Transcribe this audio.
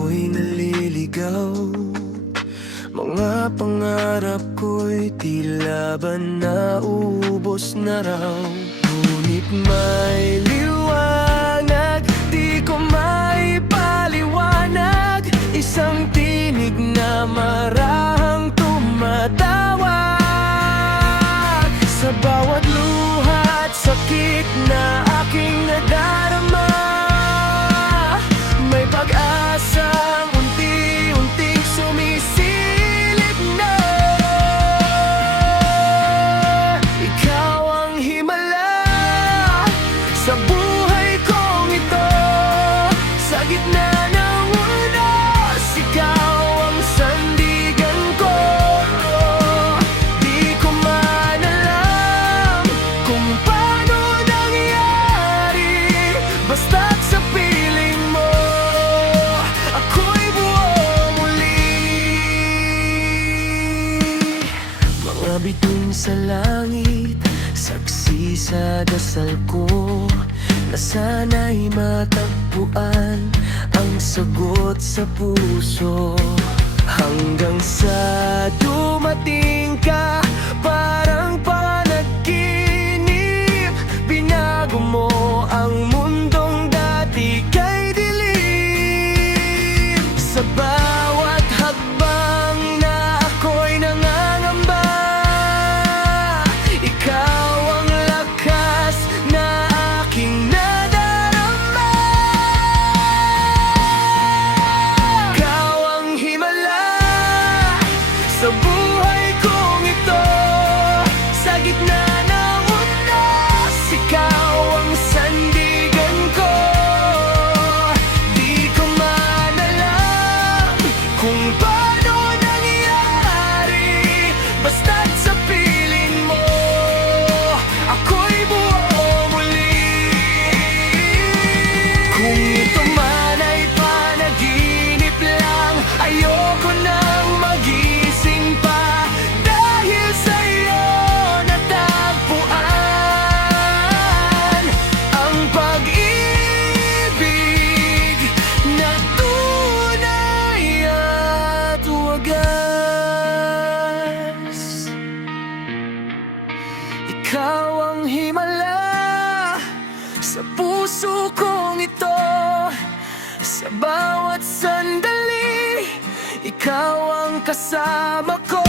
ako'y naliligaw. Mga pangarap ko'y tila ba naubos na raw. Ngunit may liwanag, di ko maipaliwanag. Isang tinig na marahang tumatawag. Sa bawat luha at sakit na aking nadarama, may pag-asang unti-unting sumisilip na. Ikaw ang himala sa buhay kong ito. Sa gitna ng unos, ikaw ang sandigan ko. Di ko man alam kung paano nangyari, basta't sa piling mo ako'y buo muli. Mga bituin sa langit, saksi sa dasal ko, na sana'y matagpuan ang sagot sa puso. Hanggang sa dumating ka, parang panaginip. Binago mo ang mundong dati kay dilim. Sa bawat hakbang na ako'y nangangamba, ikaw ang lakas na aking nadarama. Ikaw ang himala sa buhay kong ito. Sa gitna ng unos, ikaw ang sandigan ko. Di ko man alam kung paano nangyari, basta't sa piling mo ako'y buo muli. Kung ito man ay panaginip lang, ayoko nang magising pa, dahil sa'yo natagpuan ang pag-ibig na tunay at wagas. Ikaw ang himala sa puso kong ito. Sa bawat sandali, ikaw ang kasama ko.